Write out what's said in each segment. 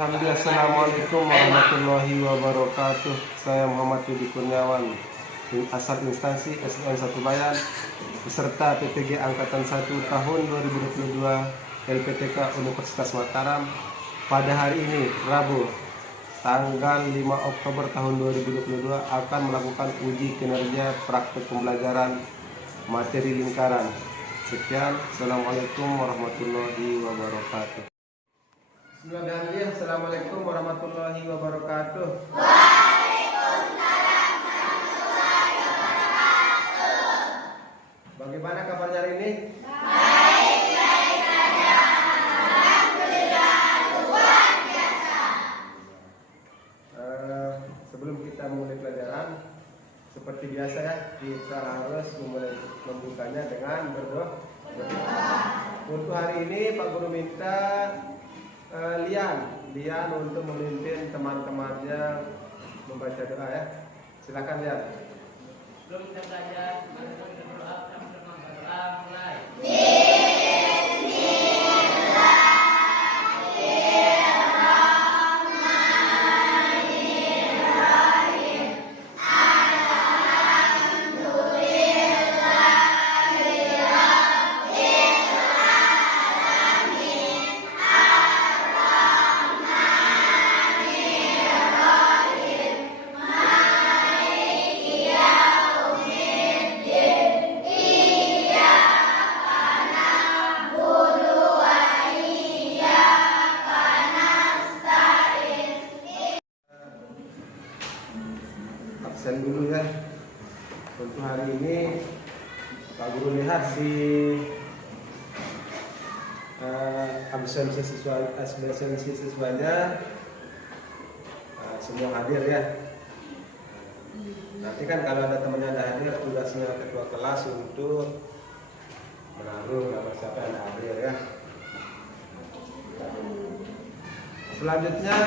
Alhamdulillah. Assalamualaikum warahmatullahi wabarakatuh. Saya Muhammad Yudi Kurniawan, asal instansi SDN 1 Bayan, beserta PPG Angkatan 1 tahun 2022 LPTK Universitas Mataram. Pada hari ini, Rabu, tanggal 5 Oktober tahun 2022 akan melakukan uji kinerja praktek pembelajaran materi lingkaran. Sekian, Assalamualaikum warahmatullahi wabarakatuh. Bismillahirrahmanirrahim. Assalamualaikum warahmatullahi wabarakatuh. Waalaikumsalam warahmatullahi wabarakatuh. Bagaimana kabarnya hari ini? Baik-baik saja. Alhamdulillah luar biasa. Sebelum kita mulai pelajaran, seperti biasa ya, kita harus membukanya dengan berdoa. Untuk hari ini Pak Guru minta Lian untuk memimpin teman-temannya membaca doa ya. Silakan Lian. Sebelum kita belajar, mari kita berdoa. Sama-sama berdoa. Mulai. Absen dulu ya. Untuk hari ini Pak Guru lihat di absensi siswanya semua hadir ya. Nanti kan kalau ada temannya ada hadir, tugasnya ketua kelas untuk menaruh nama siapa yang hadir ya. Selanjutnya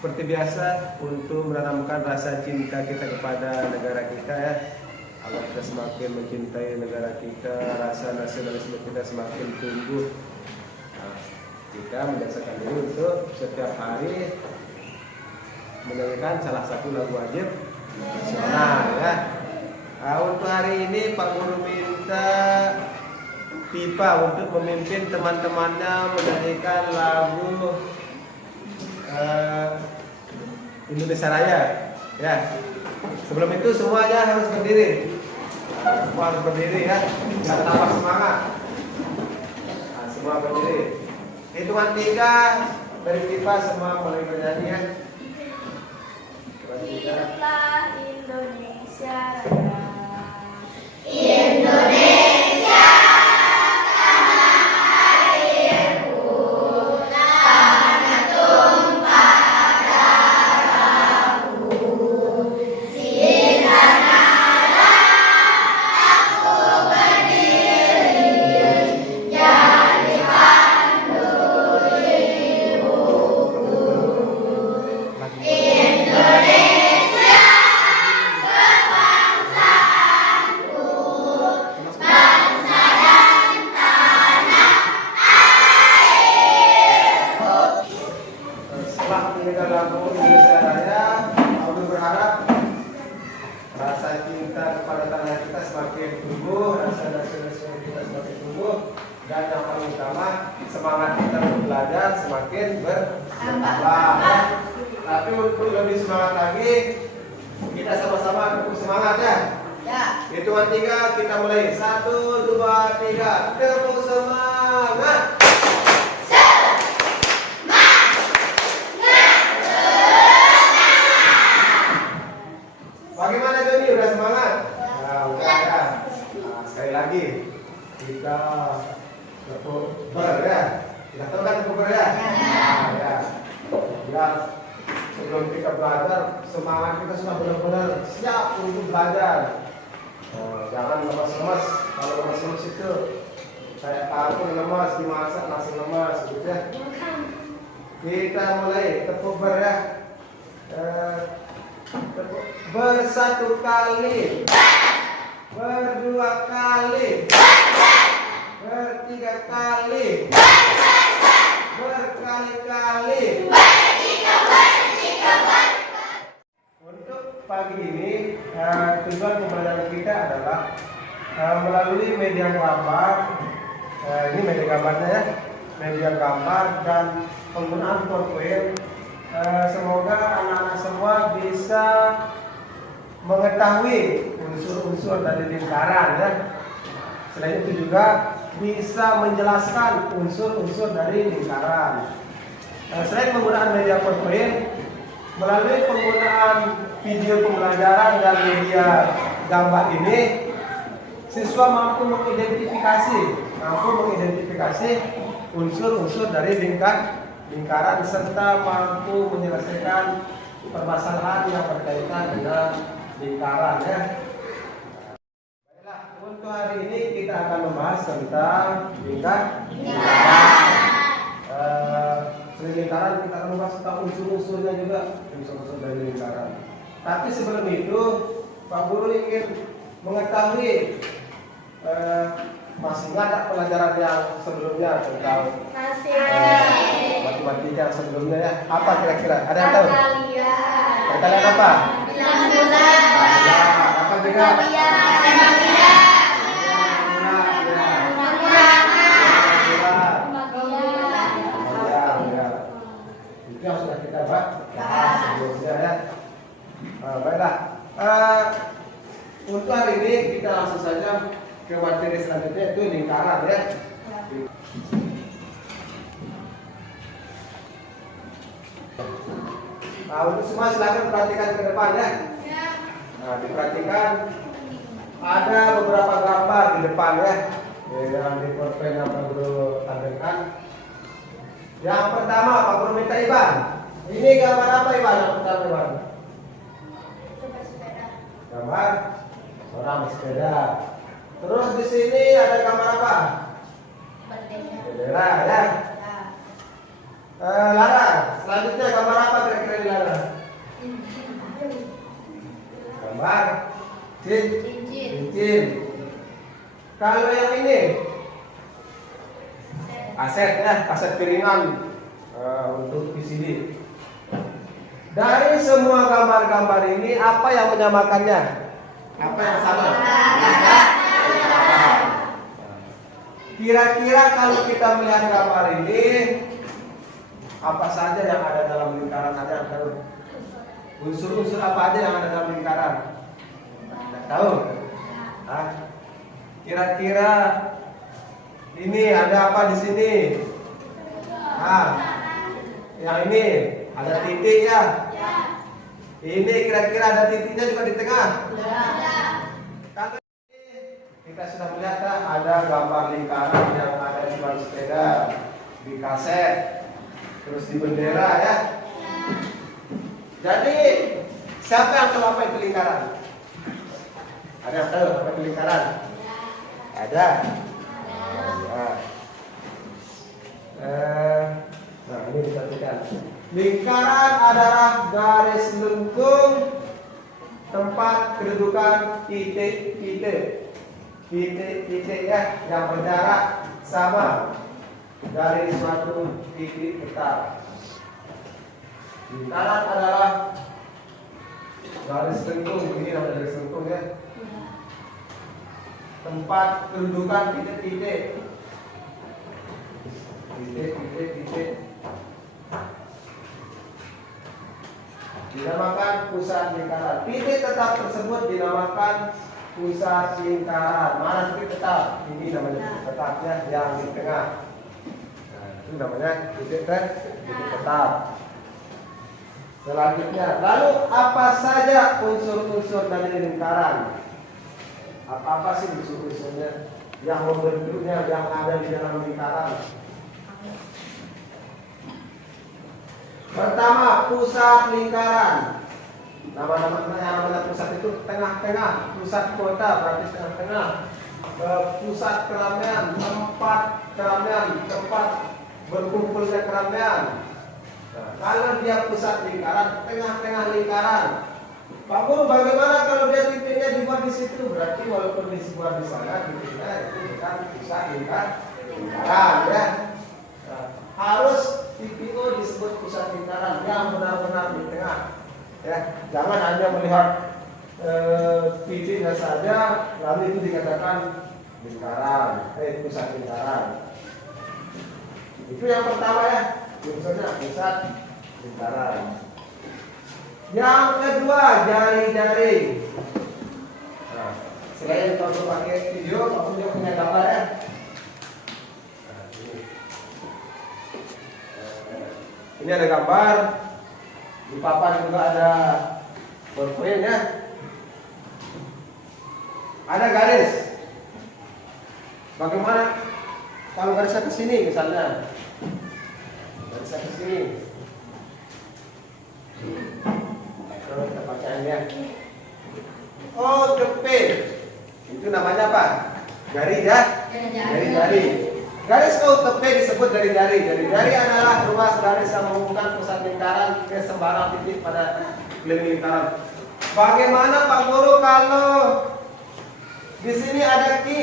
seperti biasa, untuk menanamkan rasa cinta kita kepada negara kita ya, agar kita semakin mencintai negara kita, rasa nasionalisme kita semakin tumbuh. Nah, kita membiasakan diri untuk setiap hari menyanyikan salah satu lagu wajib nasional ya. Nah, untuk hari ini Pak Guru minta Pipa untuk memimpin teman-temannya menyanyikan lagu Indonesia Raya ya. Sebelum itu semuanya harus berdiri. Semua harus berdiri ya. Jangan tambah semangat. Nah, semua berdiri. Hitungan 3 dari Pipa semua mulai bernyanyi ya. Hiduplah Indonesia Raya. Indonesia tanah airku, tanah tumpah darahku. Di sanalah aku berdiri, jadi pandu ibuku. Indonesia kebangsaanku, bangsa dan tanah airku. Setelah mendengar lagu Indonesia Raya, Audi berharap rasa cinta kepada tanah kita semakin tumbuh, rasa nasionalisme kita semakin tumbuh, dan yang paling utama semangat kita untuk belajar semakin bertambah. Ya. Tapi untuk lebih semangat lagi, kita sama-sama tepuk semangat ya. Ya. Hitungan 3 kita mulai. 1, 2, 3, tepuk semangat. Bagaimana Joni? Udah semangat? Nah, udah ya. Nah, sekali lagi kita tepuk ber ya. Kita tahu kan tepuk ber ya? Nah, ya. Biar sebelum kita belajar, semangat kita sudah benar-benar siap untuk belajar. Jangan lemas-lemas. Kalau lemas-lemas itu kayak kartun lemas, dimasak langsung lemas gitu ya. Kita mulai tepuk ber ya. Bersatu kali, berdua kali, bertiga kali, berkali-kali, melalui media gambar. Ini media gambarnya ya, media gambar dan penggunaan PowerPoint. Semoga anak-anak semua bisa mengetahui unsur-unsur dari lingkaran ya. Selain itu juga bisa menjelaskan unsur-unsur dari lingkaran. Selain penggunaan media PowerPoint, melalui penggunaan video pembelajaran dan media gambar ini, siswa mampu mengidentifikasi unsur-unsur dari lingkaran serta mampu menyelesaikan permasalahan yang berkaitan dengan lingkaran ya. Baiklah, untuk hari ini kita akan membahas tentang lingkaran. Selain lingkaran kita akan membahas tentang unsur-unsurnya juga, unsur-unsur dari lingkaran. Tapi sebelum itu, Pak Guru ingin mengetahui masih ingat pelajaran yang sebelumnya tentang matematika yang sebelumnya ya? Apa kira-kira? Ada yang tahu? Perkalian apa? Apa juga? Itu yang sudah kita bahas sebelumnya ya. Baiklah. Untuk hari ini kita langsung saja ke materi selanjutnya, itu lingkaran ya. Untuk semua silakan perhatikan ke depan ya. Diperhatikan ada beberapa gambar di depan ya, yang di PowerPoint yang Pak Guru tampilkan. Yang pertama Pak Guru minta Iban. Ini gambar apa Iban? Yang pertama Iban? Gambar orang bersepeda. Terus di sini ada gambar apa? Bendera ya. Lara, selanjutnya gambar apa kira-kira di Lara? Gambar cincin. Kalau yang ini kaset ya, kaset piringan untuk VCD. Dari semua gambar-gambar ini apa yang menyamakannya? Apa yang sama? Kira-kira kalau kita melihat gambar ini, apa saja yang ada dalam lingkaran? Ada yang tahu? Unsur-unsur apa aja yang ada dalam lingkaran? Tidak tahu? Kira-kira ini ada apa di sini? Yang ini ada titik ya? Ini kira-kira ada titiknya juga di tengah? Kalau kita sudah melihat ada gambar lingkaran yang ada di ban sepeda, di kaset, terus di bendera ya. Jadi siapa yang tahu apa itu lingkaran? Ada yang tahu apa itu lingkaran? Ada. Nah ini diperhatikan. Lingkaran adalah garis lengkung tempat kedudukan titik-titik ya, yang berjarak sama dari suatu titik tetap. Lingkaran adalah garis lengkung, ini namanya garis lengkung ya, tempat kedudukan titik-titik. Dinamakan pusat lingkaran. Titik tetap tersebut dinamakan pusat lingkaran. Mana titik tetap? Ini namanya titik tetapnya yang di tengah. Nah, itu namanya titik tetap. Selanjutnya, lalu apa saja unsur-unsur dari lingkaran? Apa sih unsur-unsurnya yang membentuknya, yang ada di dalam lingkaran? Pertama, pusat lingkaran. Nama-nama pusat itu tengah-tengah. Pusat kota berarti tengah-tengah. Pusat keramaian, tempat berkumpulnya keramaian. Nah, kalau dia pusat lingkaran, tengah-tengah lingkaran. Pak Guru, bagaimana kalau dia titiknya dibuat di situ? Berarti walaupun dibuat di sana, titiknya itu bukan pusat lingkaran ya. Nah, harus TPO disebut pusat lingkaran yang benar-benar di tengah. Ya, jangan hanya melihat titiknya saja, lalu itu dikatakan lingkaran, pusat lingkaran. Itu yang pertama ya, unsurnya pusat lingkaran. Yang kedua, jari-jari. Nah, selain kalau pakai video, kamu juga punya gambar ya. Nah, ini ada gambar, di papan juga ada poin ya. Ada garis. Bagaimana kalau garisnya ke sini misalnya? Garisnya ke sini. Terus kita bacanya. Oh, kepit. Itu namanya apa? Garis ya? Jari-jari. Garis OTP disebut jari-jari. Jari-jari adalah ruas garis yang menghubungkan pusat lingkaran ke sembarang titik pada keliling lingkaran. Bagaimana Pak Guru kalau di sini ada ki?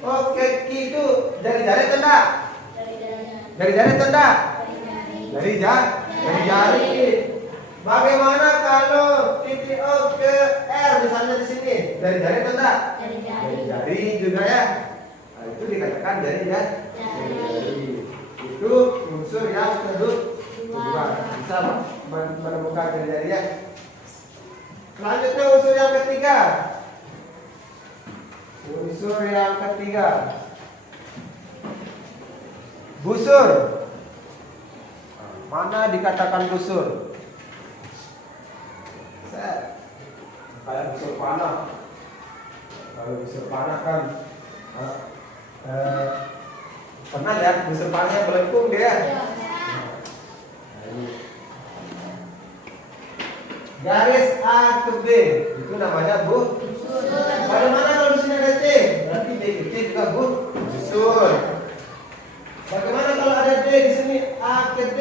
Oke, ki itu jari-jari tanda. Jari-jari tanda. Jari-jari. Bagaimana kalau titik O ke R misalnya di sini? Jari-jari tanda. Jari juga ya. Nah, itu dikatakan jari-jari. Itu unsur yang kedua. Bisa menemukan jari-jari ya. Selanjutnya unsur yang ketiga. Unsur yang ketiga, busur. Mana dikatakan busur? Kayak busur panah. Kalau busur panah kan pernah ya busur panahnya melengkung dia. Garis A ke B itu namanya busur. Bagaimana kalau di sini ada C? Berarti D ke C juga busur. Bagaimana kalau ada D di sini A ke D?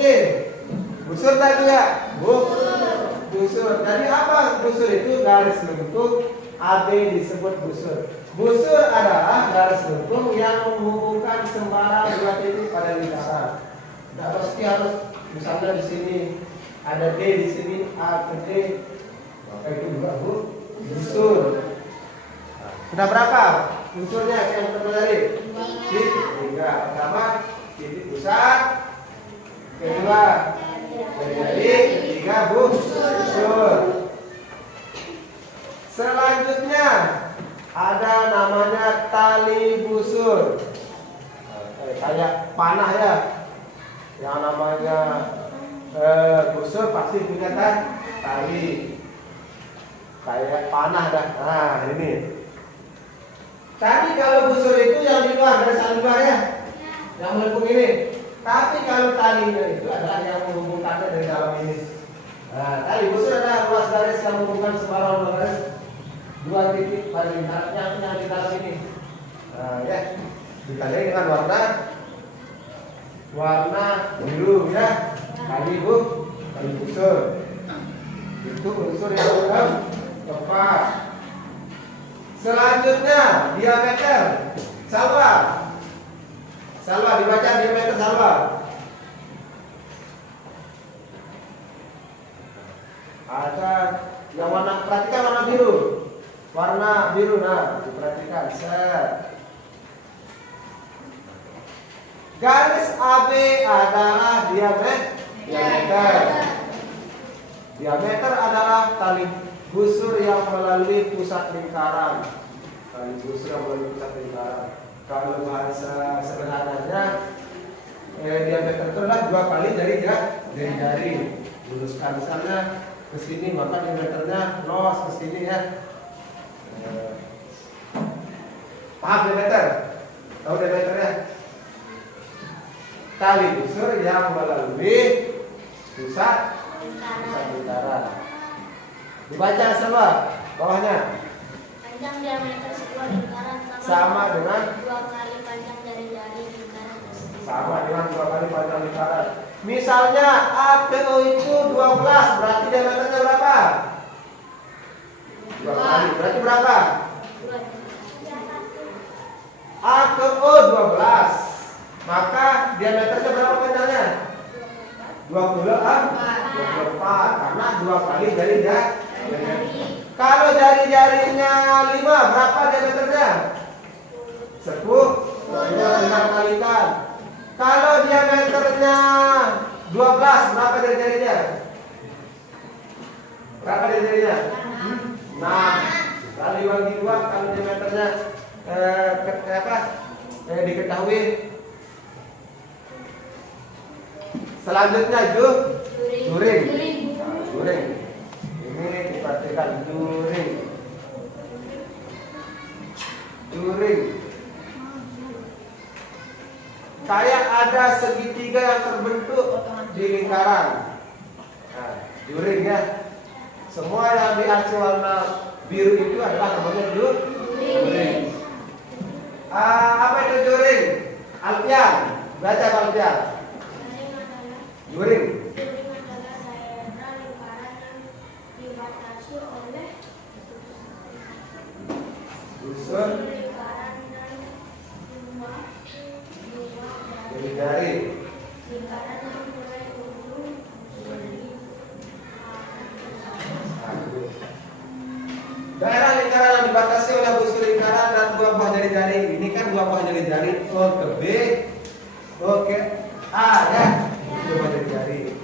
Busur tadi ya? Busur. Jadi apa busur itu? Garis lengkung AB disebut busur. Busur adalah garis lengkung yang menghubungkan sembarang dua titik pada lingkaran. Tidak pasti harus misalnya di sini ada D di sini A ke D, maka itu juga busur. Sudah berapa unsurnya yang terpelajari? Tiga. Pertama titik pusat, kedua jari, ketiga busur. Selanjutnya ada namanya tali busur. Kayak panah ya, yang namanya busur pasti punya tali. Kayak panah dah. Nah ini. Tapi kalau busur itu yang di luar, ada saling luar ya, yang melengkung ini. Tapi kalau talinya itu adalah yang menghubungkannya dari dalam ini. Nah, tali busur adalah ruas garis yang menghubungkan sembarang dua garis, dua titik pada lingkaran yang di dalam ini. Nah, ya, ditandai dengan warna biru ya, tali busur. Itu unsur yang tepat. Selanjutnya diameter salwa. Salwa dibaca diameter salwa. Ada yang warna, perhatikan warna biru. Warna biru, nah diperhatikan. Set. Garis AB adalah diameter. Diameter adalah tali busur yang melalui pusat lingkaran. Tali busur yang melalui pusat lingkaran. Kalau bahasa sederhananya, diameter itu adalah 2 kali dari jari. Luruskan misalnya ke sini, maka diameternya los ke sini ya. Paham diameter? Tahu diameternya? Tali busur yang melalui pusat lingkaran. Dibaca semua bawahnya. Panjang diameter sebuah lingkaran Sama dengan 2 kali panjang dari lingkaran tersebut. sama dengan 2 kali panjang lingkaran. Misalnya A ke O itu 12, berarti diameternya berapa? 2 kali, berarti berapa? A ke O 12, maka diameternya berapa panjangnya? 24, karena 2 kali dari jari. Kalau jari-jarinya 5, berapa diameternya? 10. 5 kalikan. Kalau diameternya 12, berapa jari-jarinya? Berapa jari-jarinya? 6. Kali bagi 2, kalau diameternya diketahui. Selanjutnya juring. Juring. Ini diperhatikan juring. Juring. Kayak ada segitiga yang terbentuk di lingkaran. Nah, juring ya. Semua yang diarsir warna biru itu adalah namanya juring. Apa itu juring? Alfian, baca Alfian. Juring. Juring adalah daerah lingkaran yang dibatasi oleh Busur lingkaran dan dua jari. lingkaran yang mulai ujung Daerah lingkaran yang dibatasi oleh busur lingkaran dan 2 buah jari-jari. Ini kan 2 buah jari-jari. Oke B. Oke A ya. 2 buah jari-jari.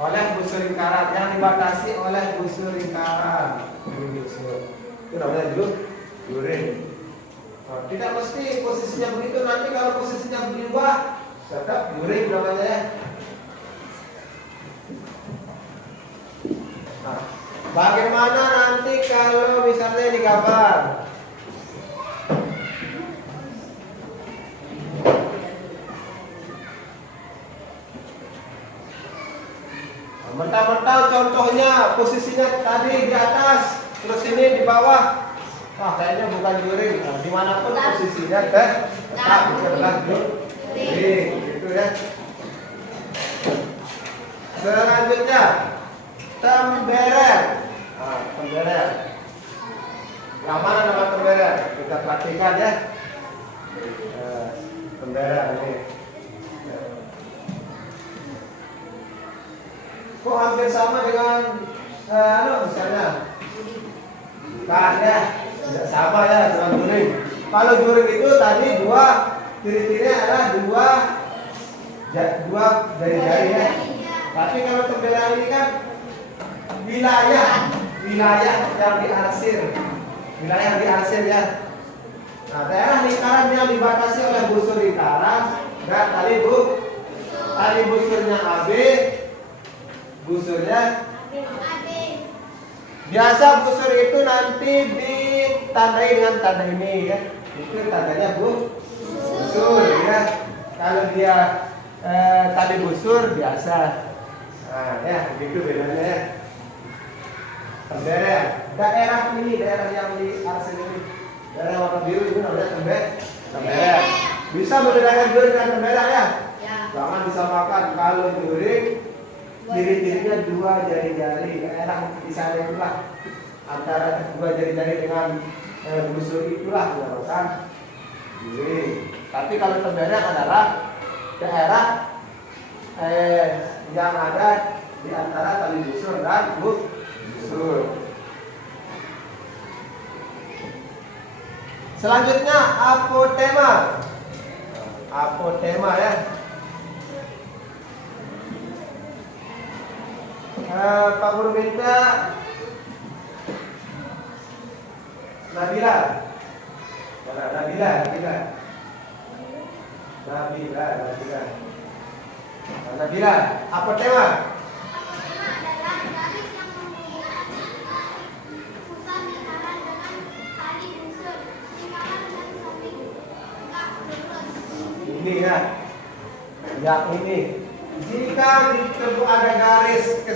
Oleh busur lingkaran yang dibatasi oleh busur lingkaran. Busur. Itu namanya juring. Nah, tidak mesti posisinya begitu. Nanti kalau posisinya berubah, tetap juring namanya ya. Nah, bagaimana nanti kalau misalnya digambar? Nah, mentang-mentang contohnya posisinya tadi di atas, terus ini di bawah. Wah, kayaknya bukan juring. Nah, dimanapun posisinya tetap itu adalah juring, gitu ya. Selanjutnya temberer. Nah, temberer. Yang mana nama temberer? Kita perhatikan ya. Temberer ini. Kok hampir sama dengan misalnya? Bukan ya. Tidak sama ya dengan juring. Kalau juring itu tadi 2 ciri-cirinya adalah 2 jari-jari ya. Tapi kalau temberer ini kan wilayah yang diarsir. Wilayah yang diarsir ya. Nah, daerah lingkaran yang dibatasi oleh busur lingkaran dan tali busurnya AB, busurnya biasa busur itu nanti ditandai dengan tanda ini ya. Itu tandanya busur ya. Kalau dia tali busur biasa. Nah, ya begitu bedanya ya. Temberer. Daerah ini, daerah yang di arsir ini, daerah warna biru itu namanya temberer. Bisa membedakan juring dengan temberer ya? Jangan disamakan. Kalau juring ciri-cirinya 2 jari-jari. Daerah di sana itulah antara 2 jari-jari dengan busur itulah dinamakan juring. Tapi kalau temberer adalah daerah yang ada di antara tali busur dan busur. Selanjutnya apotema. Apotema ya. Pak Guru minta Nabila. Mana Nabila? Nabila, apotema. adalah garis yang menghubungkan pusat lingkaran dengan tali busur lingkaran dan samping tegak lurus. Ini ya. Yang ini. Jika ada garis ke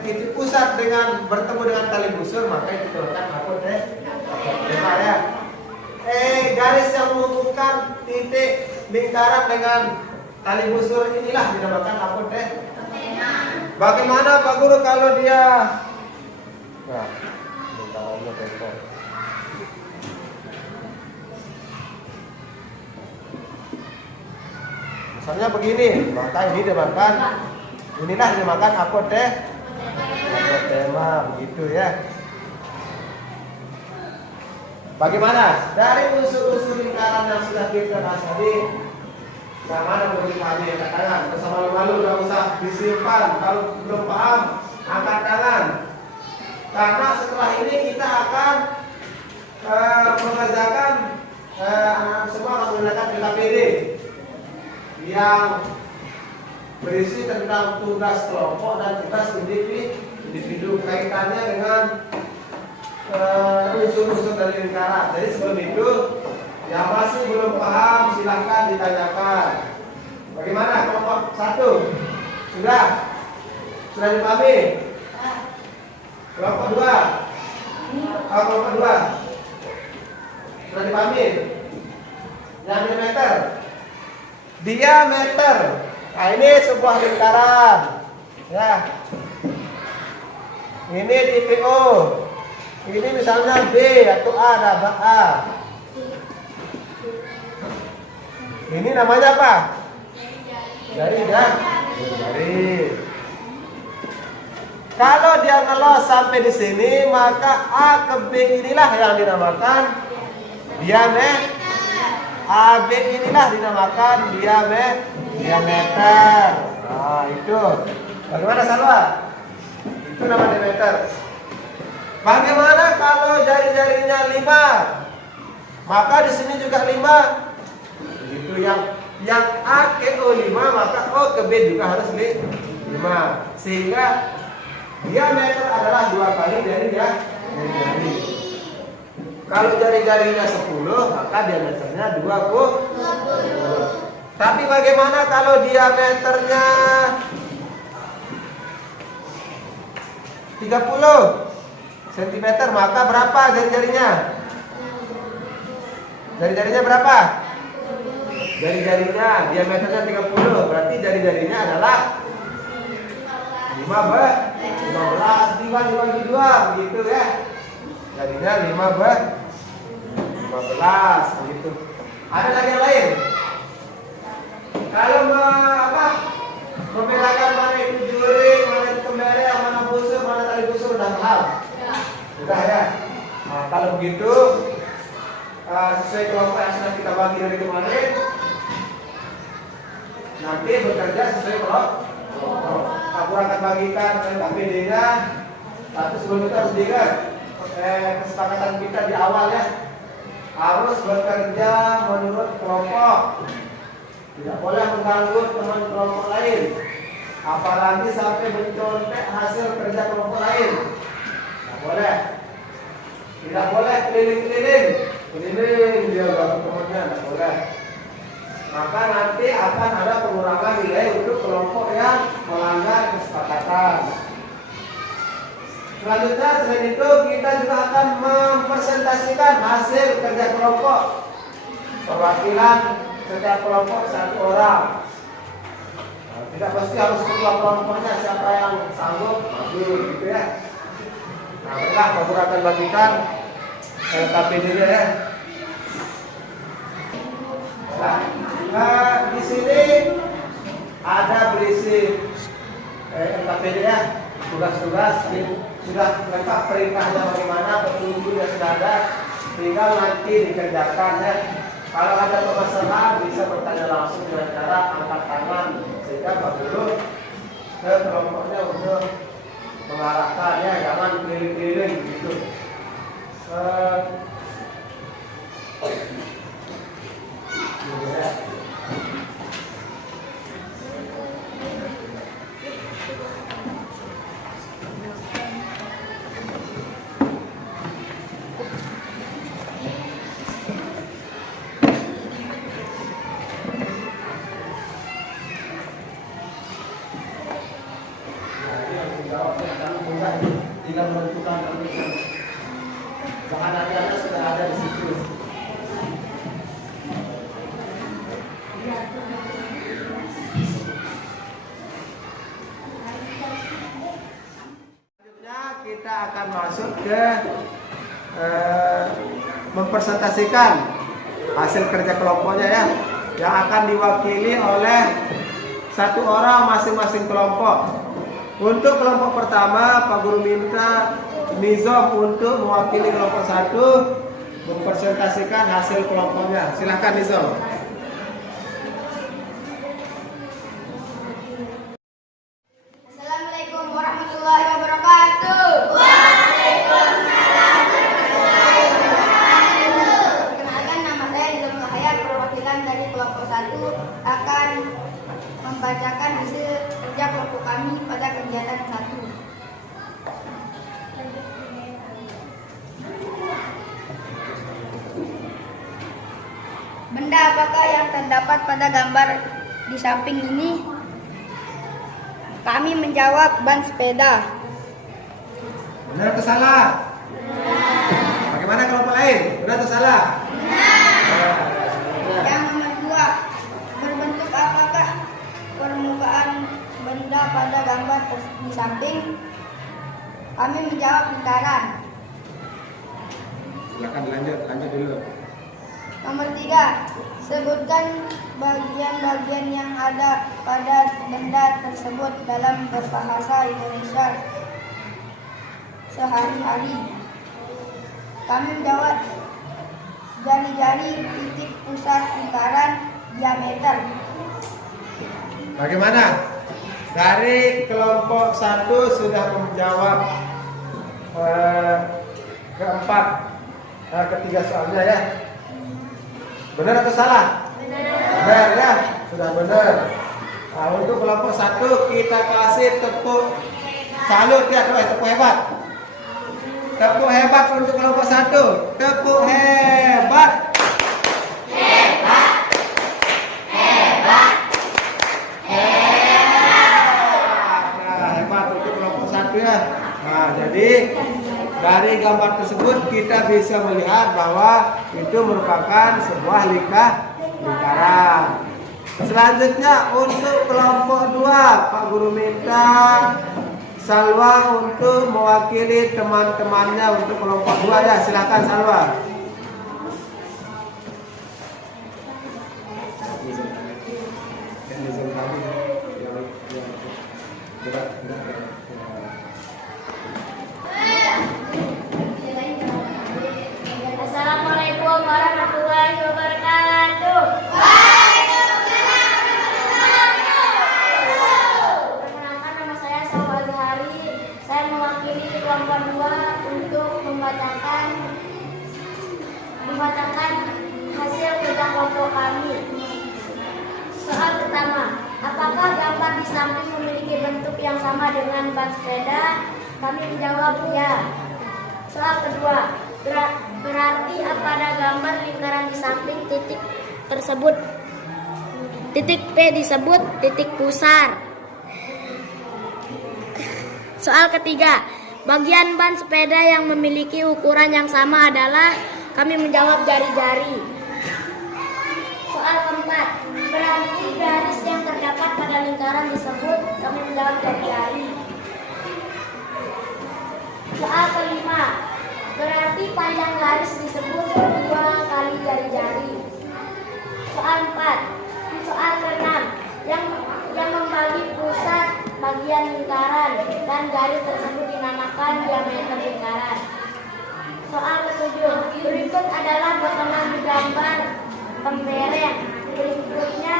titik pusat dengan bertemu dengan tali busur, maka itu dinamakan apotema ya. Garis yang menghubungkan titik lingkaran dengan tali busur inilah dinamakan apotema. Bagaimana Pak Guru kalau dia lingkarannya bengkok? Misalnya begini, maka ini dinamakan apotema begitu. gitu ya. Bagaimana? Dari unsur-unsur lingkaran yang sudah kita bahas tadi, yang mana boleh dipahami angkat tangan. Bersama malu nggak usah disimpan. Kalau belum paham, angkat tangan. Karena setelah ini kita akan mengerjakan anak semua akan menggunakan PKPD yang berisi tentang tugas kelompok dan tugas individu kaitannya dengan unsur-unsur dari lingkaran. Jadi sebelum itu, yang masih belum paham silahkan ditanyakan. Bagaimana kelompok 1? Sudah? Sudah dipahami? Kelompok 2? Kelompok 2? Sudah dipahami? Yang diameter? Diameter. Nah, ini sebuah lingkaran. Ya. Ini di PO. Ini misalnya B atau A, ada A. Ini namanya apa? Jari ya. Jari. Kalau dia ngelos sampai di sini, maka A ke B inilah yang dinamakan diameter. AB inilah dinamakan diameter. Nah, itu. Bagaimana Salwa? Itu nama diameter. Bagaimana kalau jari-jarinya 5? Maka di sini juga 5. Itu yang A ke O 5, maka O ke B juga harus 5. Sehingga diameter adalah 2 kali dari jari. Kalau jari-jarinya 10, maka diameternya 20. Tapi bagaimana kalau diameternya 30 cm, maka berapa jari-jarinya? Jari-jarinya berapa? Jari-jarinya diameternya 30, berarti jari-jarinya adalah 15 dibagi 2, begitu ya. Jadinya 15 begitu. Ada lagi yang lain? Kalau membedakan mana itu juring, mana itu kembali, mana busur, mana tali busur, udah paham? Sudah ya. Nah, kalau begitu sesuai kelompok yang sudah kita bagi dari kemarin, nanti bekerja sesuai kelompok. Aku akan bagikan KPD-nya. Tapi sebelum itu harus diingat kesepakatan kita di awal ya, harus bekerja menurut kelompok. Tidak boleh mengganggu teman kelompok lain, apalagi sampai mencontek hasil kerja kelompok lain. Tidak boleh. Tidak boleh keliling dia ganggu temannya, tidak boleh. Maka nanti akan ada pengurangan nilai untuk kelompok yang melanggar kesepakatan. Selanjutnya, selain itu kita juga akan mempresentasikan hasil kerja kelompok. Perwakilan setiap kelompok 1 orang. Nah, tidak pasti harus ketua kelompoknya, siapa yang sanggup maju gitu ya. Nah, baiklah, Bapak akan bagikan KPD-nya ya. Nah, di sini ada berisi KPD ya, tugas-tugas sudah lengkap, perintahnya bagaimana, petunjuknya sudah ada, tinggal nanti dikerjakan ya. Kalau ada permasalahan bisa bertanya langsung dengan cara angkat tangan, sehingga Pak Guru ke kelompoknya untuk mengarahkan ya, jangan keliling-keliling gitu. Tinggal menentukan bahan ajarnya sudah ada di situ. Selanjutnya kita akan masuk ke mempresentasikan hasil kerja kelompoknya ya, yang akan diwakili oleh 1 orang masing-masing kelompok. Untuk kelompok pertama, Pak Guru minta Nizam untuk mewakili kelompok 1 mempresentasikan hasil kelompoknya. Silakan Nizam. Assalamualaikum warahmatullahi wabarakatuh. Waalaikumsalam warahmatullahi wabarakatuh. Perkenalkan, nama saya Nizam Cahaya, perwakilan dari kelompok 1 akan membacakan hasil kerja kelompok kami pada kegiatan 1. Benda apakah yang terdapat pada gambar di samping ini? Kami menjawab ban sepeda. Benar atau salah? Bagaimana kelompok lain? Benar atau salah? Yang nomor 2, berbentuk apakah permukaan benda pada gambar di samping? Kami menjawab lingkaran. Silakan lanjut dulu. Nomor 3, sebutkan bagian-bagian yang ada pada benda tersebut dalam berbahasa Indonesia sehari-hari. Kami menjawab jari-jari, titik pusat, lingkaran, diameter. Bagaimana? Dari kelompok 1 sudah menjawab ketiga soalnya ya. Benar atau salah? Benar ya, sudah benar. Nah, untuk kelompok 1 kita kasih tepuk salut ya, tepuk hebat. Tepuk hebat untuk kelompok 1. Tepuk hebat. Nah, hebat untuk kelompok 1 ya. Nah, jadi dari gambar tersebut kita bisa melihat bahwa itu merupakan sebuah lingkaran. Selanjutnya untuk kelompok 2, Pak Guru minta Salwa untuk mewakili teman-temannya untuk kelompok 2 ya. Silakan Salwa. Assalamualaikum warahmatullahi wabarakatuh. Perkenalkan, nama saya Salwa Azhari. Saya mewakili kelompok 2 untuk membacakan hasil kerja kelompok kami. Soal pertama, apakah gambar di samping memiliki bentuk yang sama dengan ban sepeda? Kami menjawab ya. Soal kedua, berarti pada gambar lingkaran di samping titik tersebut titik P disebut titik pusar. Soal ketiga, bagian ban sepeda yang memiliki ukuran yang sama adalah? Kami menjawab jari-jari. Soal keempat, berarti garis yang terdapat pada lingkaran disebut? Kami menjawab jari-jari. Soal kelima, berarti panjang garis disebut 2 kali jari-jari. Soal 4. Soal ke-6, yang membagi pusat bagian lingkaran dan garis tersebut dinamakan diameter lingkaran. Soal ke-7, berikut adalah potongan gambar pembereng. Berikutnya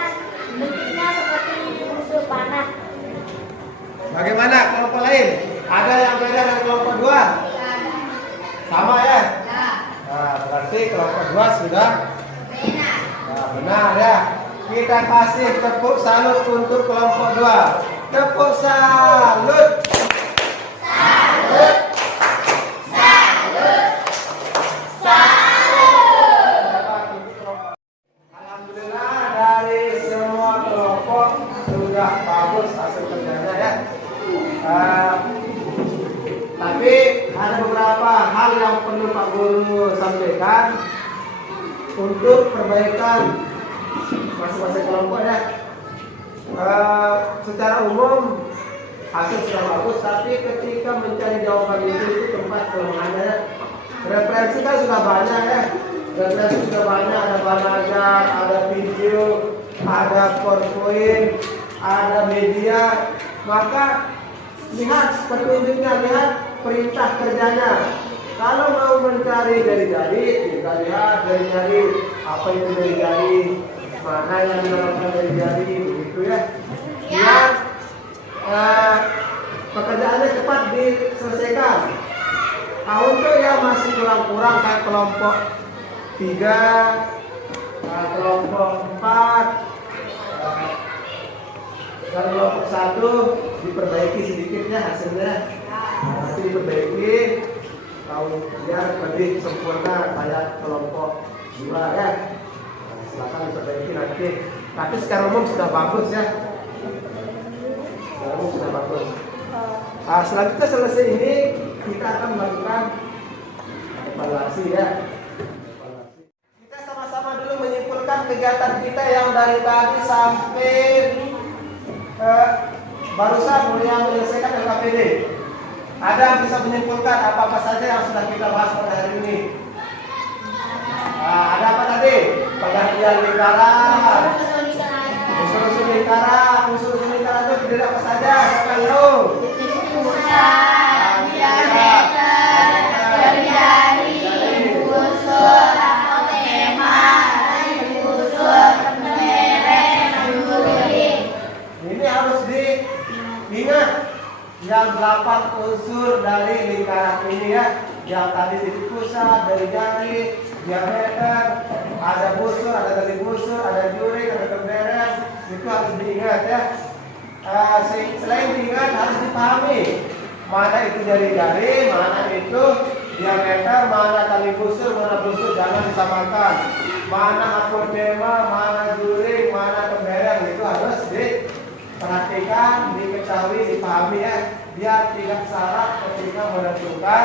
bentuknya seperti unsur panah. Bagaimana kelompok lain? Ada yang beda dengan kelompok 2? Sama ya? Nah, berarti kelompok 2 sudah benar ya. Kita kasih tepuk salut untuk kelompok 2. Tepuk salut. Alhamdulillah dari semua kelompok sudah bagus hasil kerjanya ya. Tapi ada beberapa hal yang perlu Pak Guru sampaikan untuk perbaikan masing-masing kelompok ya. Secara umum hasil sudah bagus, tapi ketika mencari jawaban itu tempat kelemahannya ya. Referensi kan sudah banyak ya. Referensi sudah banyak, ada bahan ajar, ada video, ada PowerPoint, ada media. Maka lihat petunjuknya, lihat perintah kerjanya. Kalau mau mencari jari-jari, kita lihat jari-jari apa itu jari-jari, mana yang dilakukan jari-jari, begitu ya. Biar pekerjaannya cepat diselesaikan. Nah, untuk yang masih kurang-kurang kayak kelompok 3, kelompok 4, dan kelompok 1 diperbaiki sedikit ya hasilnya. Nanti diperbaiki, tahu biar lebih sempurna kayak kelompok 2 ya. Nah, silakan diperbaiki nanti. Tapi secara umum sudah bagus ya. Secara umum sudah bagus. Nah, selanjutnya selesai ini kita akan melakukan evaluasi ya. Kita sama-sama dulu menyimpulkan kegiatan kita yang dari tadi sampai barusan yang menyelesaikan LKPD. Ada yang bisa menyimpulkan apa-apa saja yang sudah kita bahas pada hari ini? Nah, ada apa tadi? Pengertian lingkaran, unsur-unsur lingkaran, unsur-unsur lingkaran itu terdiri apa saja? Siapa yang tahu? Ini harus diingat yang 8 unsur dari lingkaran ini ya. Yang tadi titik pusat, dari jari, diameter, ada busur, ada tali busur, ada juring, ada pemberes. Itu harus diingat ya. Selain diingat harus dipahami mana itu jari-jari, mana itu diameter, mana tali busur, mana busur, jangan disamakan. Mana apodema, mana juring, mana pemberes, itu harus diperhatikan, diketahui, dipahami ya, biar tidak salah ketika menentukan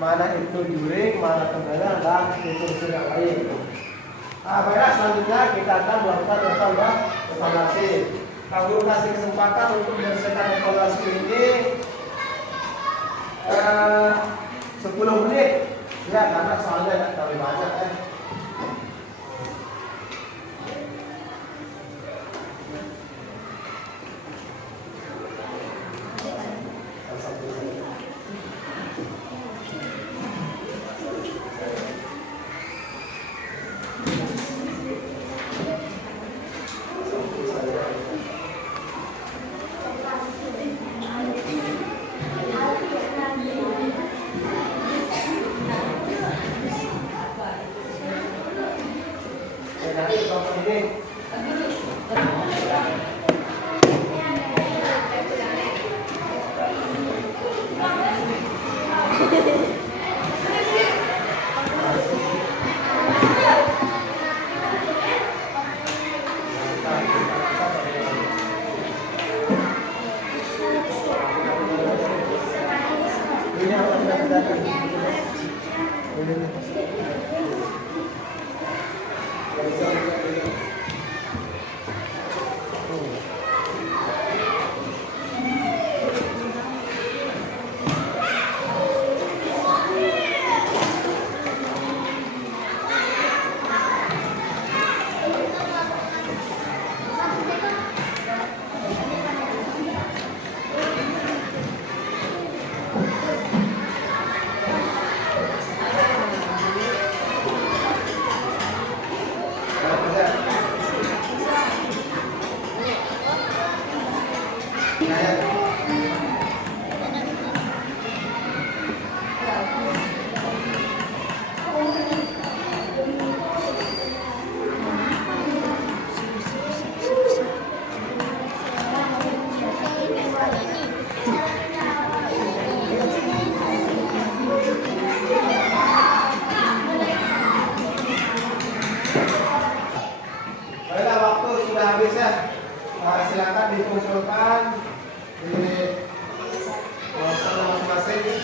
mana itu juring, mana pemberes, dan unsur yang lain. Nah, baiklah, selanjutnya kita akan melakukan evaluasi. Kak Guru kasih kesempatan untuk menyelesaikan evaluasi ini 10 menit ya, karena soalnya tidak terlalu banyak ya. Silakan dikumpulkan di kelompok masing-masing.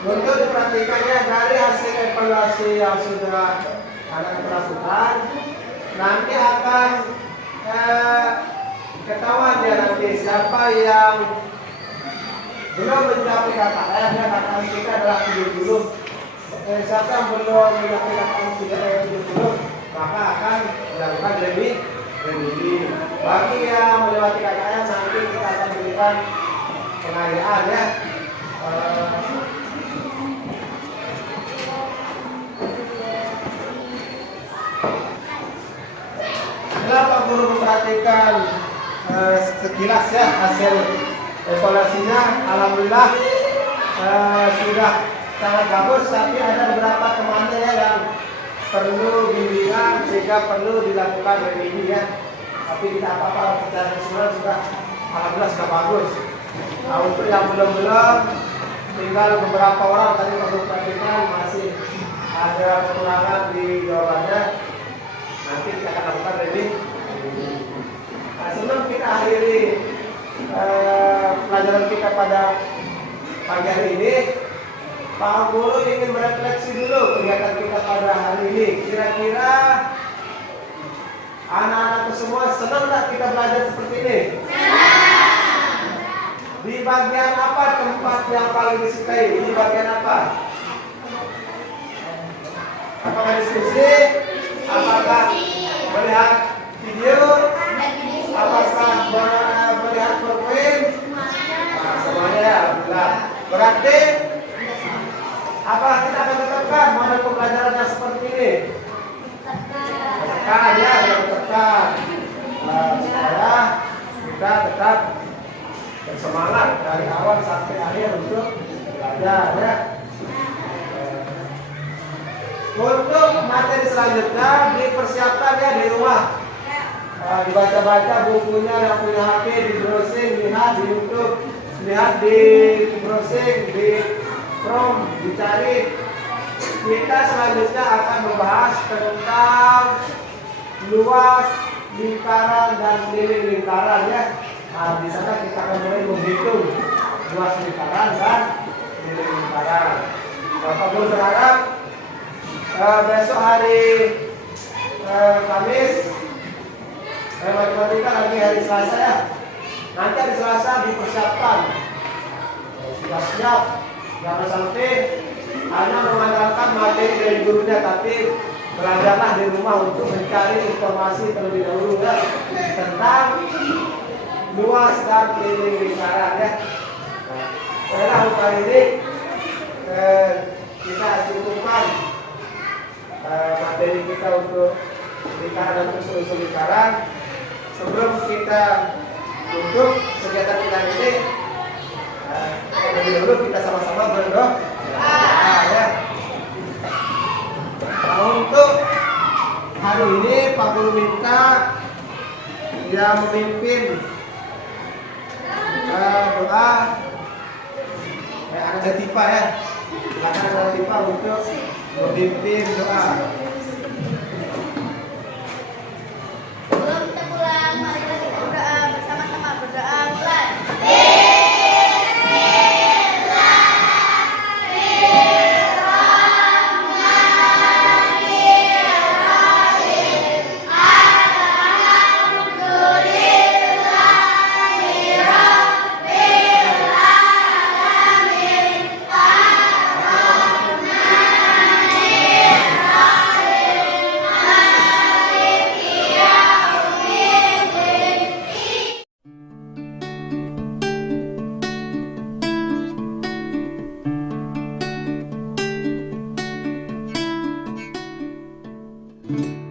Untuk diperhatikannya dari hasil evaluasi yang sudah anak kerasukan, nanti akan ketahuan ya nanti siapa yang belum mencapai KKM ya KKM kita adalah 70. Siapa yang belum mencapai KKM 70 maka akan dilakukan remedi. Bagi yang melewati KKM nanti kita akan berikan penghargaan ya. Setelah Pak Guru memperhatikan sekilas ya hasil evaluasinya, alhamdulillah sudah sangat bagus, tapi ada beberapa temannya ya yang perlu bimbingan sehingga perlu dilakukan remedi ya. Tapi tidak apa-apa, secara keseluruhan sudah alhamdulillah sudah bagus. Nah, untuk yang belum tinggal beberapa orang tadi perlu perhatikan masih ada kekurangan di jawabannya. Nanti kita akan lakukan remedi. Nah, sebelum kita akhiri pelajaran kita pada pagi hari ini, Pak Guru ingin merefleksi dulu kegiatan kita pada hari ini. Kira-kira anak-anak semua senang nggak kita belajar seperti ini? Di bagian apa tempat yang paling disukai? Di bagian apa? Apakah diskusi? Apakah melihat video? Apakah melihat PowerPoint? Nah, semuanya ya, alhamdulillah. Berarti apa kita akan tetapkan model pembelajaran yang seperti ini? Tekan ya, tekan. Supaya kita tetap bersemangat dari awal sampai akhir untuk belajar ya. Untuk materi selanjutnya dipersiapkan ya di rumah. Dibaca-baca bukunya, yang punya HP di browsing, lihat di YouTube, lihat di browsing, di Chrome, dicari. Kita selanjutnya akan membahas tentang luas lingkaran dan keliling lingkaran ya. Nah, di sana kita akan mulai menghitung luas lingkaran dan keliling lingkaran. Bapak Guru berharap besok hari Kamis matematika lagi hari Selasa ya. Nanti hari Selasa dipersiapkan sudah siap, jangan sampai hanya mengandalkan materi dari gurunya, tapi belajarlah di rumah untuk mencari informasi terlebih dahulu ya tentang luas dan keliling lingkaran ya. Nah, untuk hari ini kita cukupkan materi kita untuk lingkaran dan usul-usul lingkaran. Sebelum kita tutup kegiatan kita ini, lebih dahulu kita sama-sama berdoa ya. Nah, untuk hari ini Pak Guru minta yang memimpin doa ada Tipa ya. Silakan ada Tipa untuk memimpin doa. Sebelum kita pulang, mari kita berdoa bersama-sama. Berdoa mulai. Thank you.